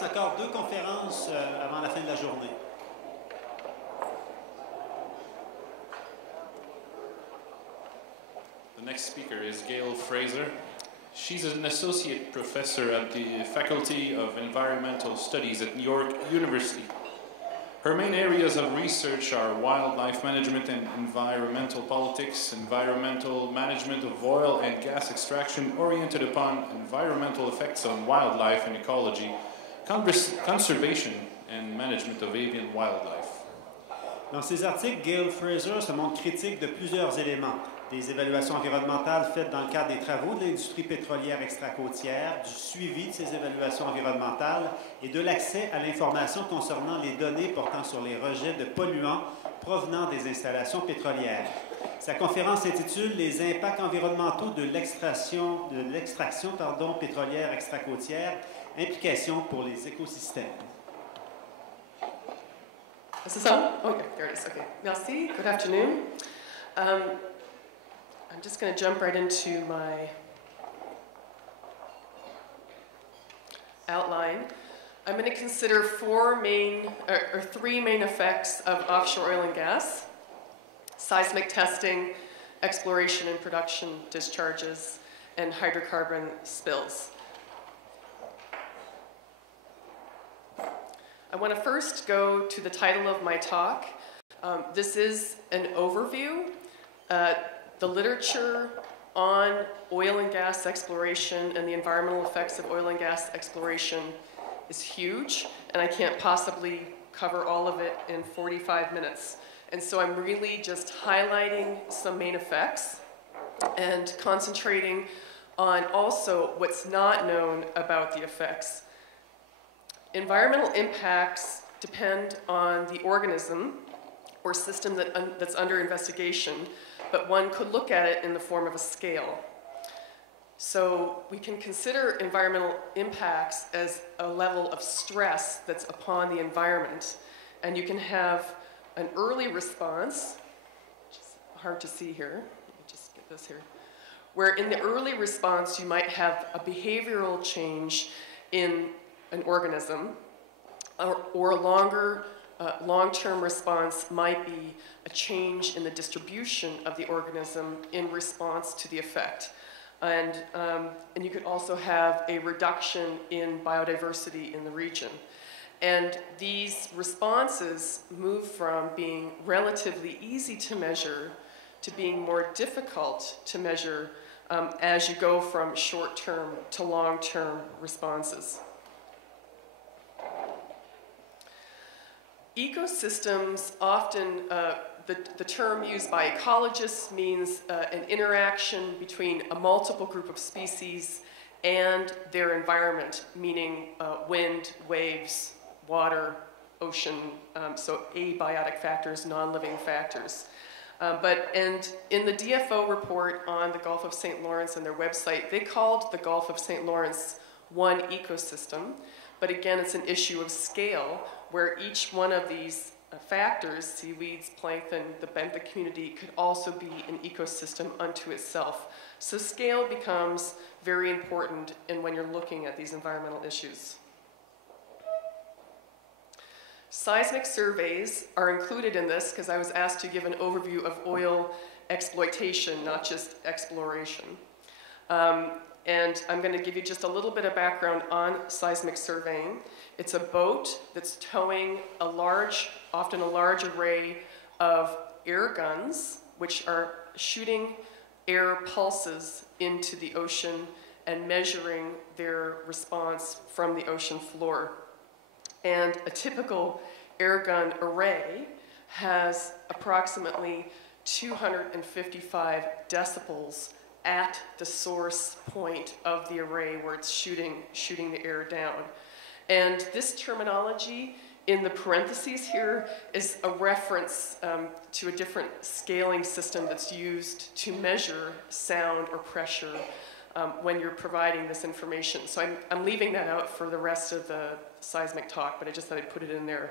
reste encore 2 conférences avant la fin de la journée. The next speaker is Gail Fraser. She's an associate professor at the Faculty of Environmental Studies at York University. Her main areas of research are wildlife management and environmental politics, environmental management of oil and gas extraction oriented upon environmental effects on wildlife and ecology, conservation and management of avian wildlife. Dans ses articles, Gail Fraser se montre critique de plusieurs éléments. Des évaluations environnementales faites dans le cadre des travaux de l'industrie pétrolière extracôtière, du suivi de ces évaluations environnementales et de l'accès à l'information concernant les données portant sur les rejets de polluants provenant des installations pétrolières. Sa conférence s'intitule « Les impacts environnementaux de l'extraction pétrolière extracôtière, implication pour les écosystèmes ». Is this on? Okay, there it is. Okay. Merci. Good afternoon. I'm just going to jump right into my outline. I'm going to consider three main effects of offshore oil and gas: seismic testing, exploration and production discharges, and hydrocarbon spills. I want to first go to the title of my talk. This is an overview. The literature on oil and gas exploration and the environmental effects of oil and gas exploration is huge, and I can't possibly cover all of it in 45 minutes. And so I'm really just highlighting some main effects and concentrating on also what's not known about the effects. Environmental impacts depend on the organism or system that's under investigation, but one could look at it in the form of a scale. So we can consider environmental impacts as a level of stress that's upon the environment. And you can have an early response, which is hard to see here. Let me just get this here. Where in the early response, you might have a behavioral change in an organism, or a longer long-term response might be a change in the distribution of the organism in response to the effect. And you could also have a reduction in biodiversity in the region. And these responses move from being relatively easy to measure to being more difficult to measure as you go from short-term to long-term responses. Ecosystems, often the term used by ecologists means an interaction between a multiple group of species and their environment, meaning wind, waves, water, ocean, so abiotic factors, non-living factors. And in the DFO report on the Gulf of St. Lawrence and their website, they called the Gulf of St. Lawrence one ecosystem. But again, it's an issue of scale, where each one of these factors, seaweeds, plankton, the benthic community, could also be an ecosystem unto itself. So scale becomes very important when you're looking at these environmental issues. Seismic surveys are included in this because I was asked to give an overview of oil exploitation, not just exploration. And I'm going to give you just a little bit of background on seismic surveying. It's a boat that's towing often a large array of air guns, which are shooting air pulses into the ocean and measuring their response from the ocean floor. And a typical air gun array has approximately 255 decibels at the source point of the array where it's shooting the air down. And this terminology in the parentheses here is a reference to a different scaling system that's used to measure sound or pressure when you're providing this information. So I'm leaving that out for the rest of the seismic talk, but I just thought I'd put it in there.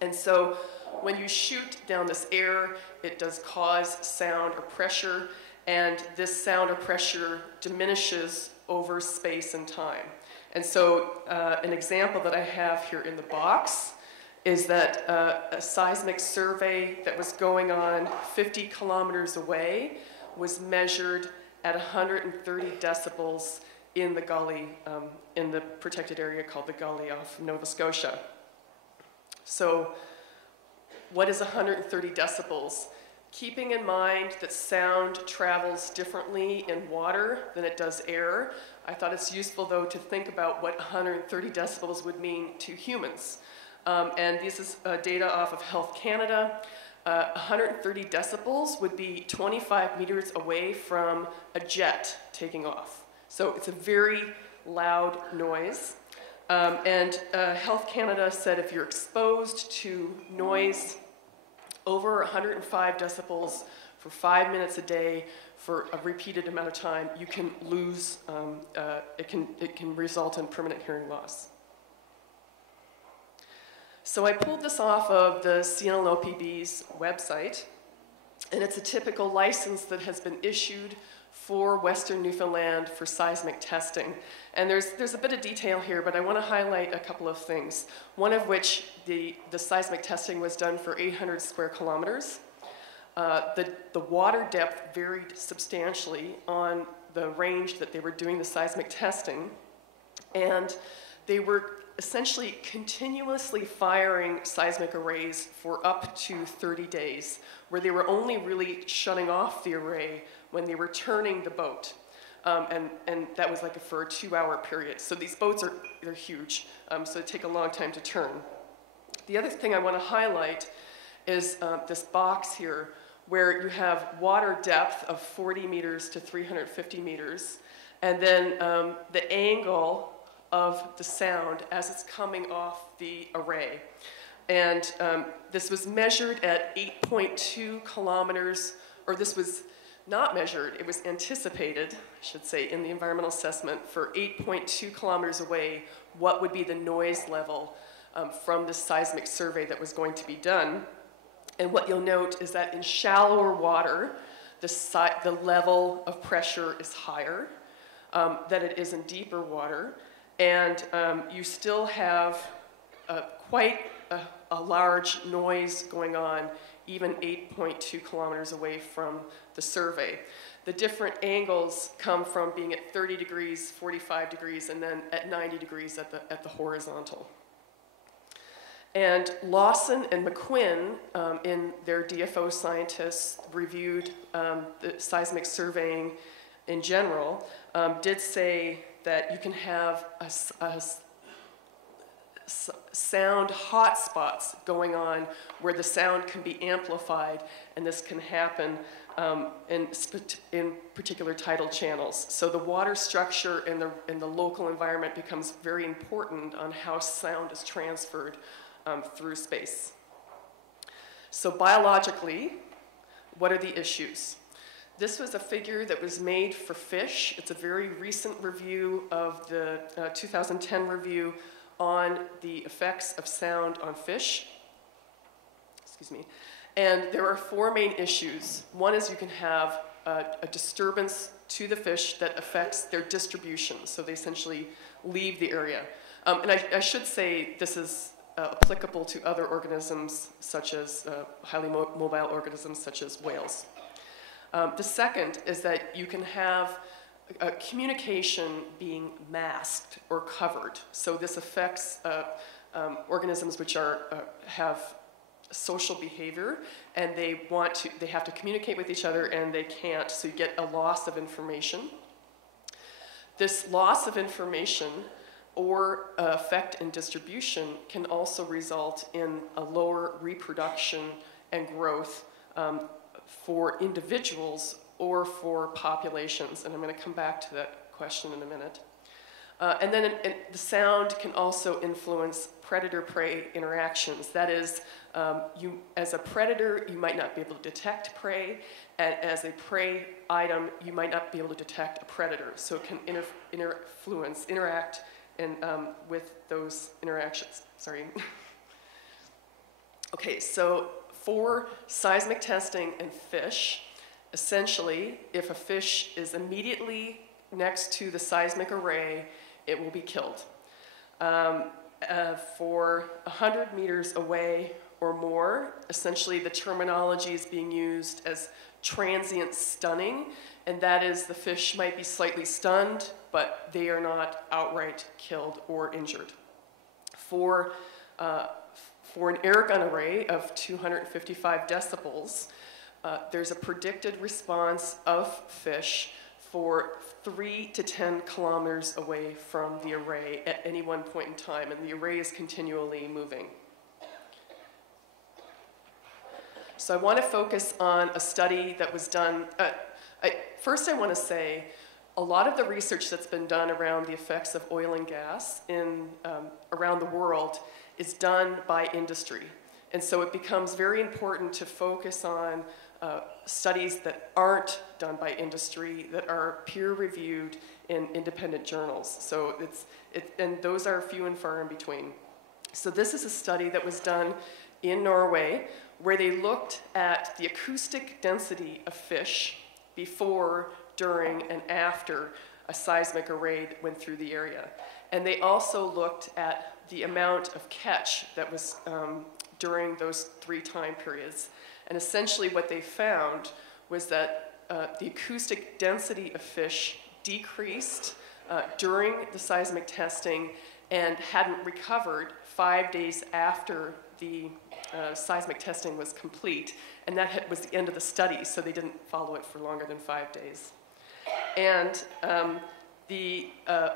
And so when you shoot down this air, it does cause sound or pressure, and this sound or pressure diminishes over space and time. And so an example that I have here in the box is that a seismic survey that was going on 50 kilometers away was measured at 130 decibels in the gully, in the protected area called the Gully off Nova Scotia. So what is 130 decibels? Keeping in mind that sound travels differently in water than it does air, I thought it's useful, though, to think about what 130 decibels would mean to humans. And this is data off of Health Canada. 130 decibels would be 25 meters away from a jet taking off. So it's a very loud noise. And Health Canada said if you're exposed to noise over 105 decibels for 5 minutes a day for a repeated amount of time, you can lose, it can result in permanent hearing loss. So I pulled this off of the CNLOPB's website, and it's a typical license that has been issued for Western Newfoundland for seismic testing. And there's a bit of detail here, but I want to highlight a couple of things. One of which, the seismic testing was done for 800 square kilometers. The water depth varied substantially on the range that they were doing the seismic testing. And they were essentially continuously firing seismic arrays for up to 30 days, where they were only really shutting off the array when they were turning the boat. And that was like for a 2-hour period. So these boats they're huge, so they take a long time to turn. The other thing I want to highlight is this box here, where you have water depth of 40 meters to 350 meters, and then the angle of the sound as it's coming off the array. And this was measured at 8.2 kilometers, or this was not measured, it was anticipated, I should say, in the environmental assessment for 8.2 kilometers away, what would be the noise level from the seismic survey that was going to be done. And what you'll note is that in shallower water, the level of pressure is higher than it is in deeper water. And you still have quite a large noise going on, even 8.2 kilometers away from the survey. The different angles come from being at 30 degrees, 45 degrees, and then at 90 degrees at the horizontal. And Lawson and McQuinn, in their DFO scientists, reviewed the seismic surveying in general, did say that you can have sound hotspots going on where the sound can be amplified, and this can happen in particular tidal channels. So the water structure in the local environment becomes very important on how sound is transferred through space. So biologically, what are the issues? This was a figure that was made for fish. It's a very recent review of the 2010 review on the effects of sound on fish. Excuse me. And there are 4 main issues. One is you can have a disturbance to the fish that affects their distribution, so they essentially leave the area. And I should say this is applicable to other organisms, such as highly mobile organisms, such as whales. The second is that you can have communication being masked or covered. So this affects organisms which have social behavior, and they have to communicate with each other, and they can't, so you get a loss of information. This loss of information or effect in distribution can also result in a lower reproduction and growth for individuals or for populations, and I'm going to come back to that question in a minute. And then the sound can also influence predator-prey interactions. That is, as a predator, you might not be able to detect prey, and as a prey item, you might not be able to detect a predator. So it can interact with those interactions. Sorry. Okay, so for seismic testing and fish, essentially, if a fish is immediately next to the seismic array, it will be killed. For 100 meters away or more, essentially the terminology is being used as transient stunning, and that is the fish might be slightly stunned, but they are not outright killed or injured. For an air gun array of 255 decibels, there's a predicted response of fish for 3 to 10 kilometers away from the array at any one point in time, and the array is continually moving. So I want to focus on a study that was done. First, I want to say a lot of the research that's been done around the effects of oil and gas around the world is done by industry. And so it becomes very important to focus on studies that aren't done by industry, that are peer-reviewed in independent journals. So and those are few and far in between. So this is a study that was done in Norway, where they looked at the acoustic density of fish before, during, and after a seismic array that went through the area. And they also looked at the amount of catch that was during those 3 time periods. And essentially what they found was that the acoustic density of fish decreased during the seismic testing and hadn't recovered 5 days after the seismic testing was complete. And that was the end of the study, so they didn't follow it for longer than 5 days. And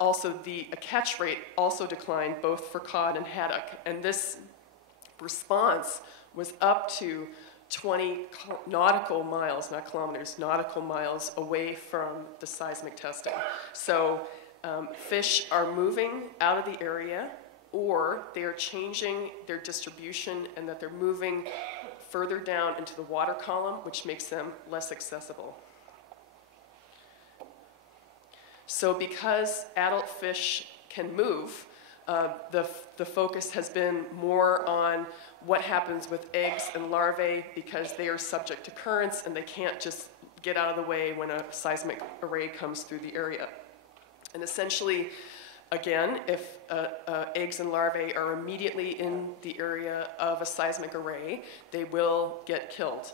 also the catch rate also declined both for cod and haddock. And this response was up to 20 nautical miles, not kilometers, nautical miles away from the seismic testing. So fish are moving out of the area, or they are changing their distribution, and that they're moving further down into the water column, which makes them less accessible. So because adult fish can move, the focus has been more on what happens with eggs and larvae, because they are subject to currents and they can't just get out of the way when a seismic array comes through the area. And essentially, again, if eggs and larvae are immediately in the area of a seismic array, they will get killed.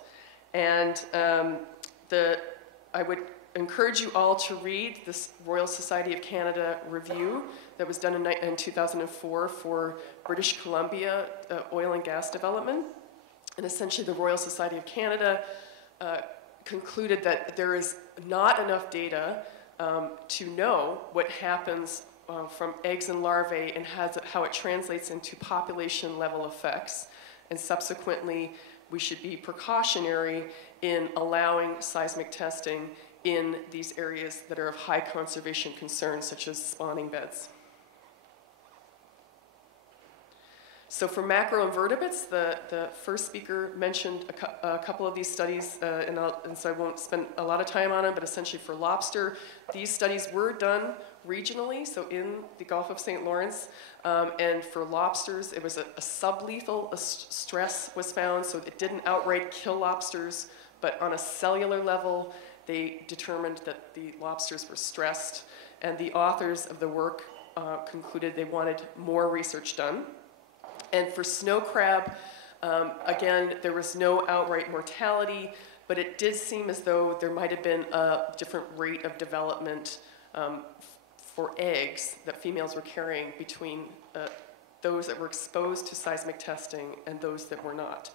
And I would encourage you all to read this Royal Society of Canada review that was done in 2004 for British Columbia oil and gas development. And essentially the Royal Society of Canada concluded that there is not enough data to know what happens from eggs and larvae and how it translates into population level effects. And subsequently, we should be precautionary in allowing seismic testing in these areas that are of high conservation concern, such as spawning beds. So for macroinvertebrates, the first speaker mentioned a couple of these studies, and so I won't spend a lot of time on them, but essentially for lobster, these studies were done regionally, so in the Gulf of St. Lawrence, and for lobsters, it was a sublethal stress was found, so it didn't outright kill lobsters, but on a cellular level, they determined that the lobsters were stressed, and the authors of the work concluded they wanted more research done. And for snow crab, again, there was no outright mortality, but it did seem as though there might have been a different rate of development for eggs that females were carrying between those that were exposed to seismic testing and those that were not.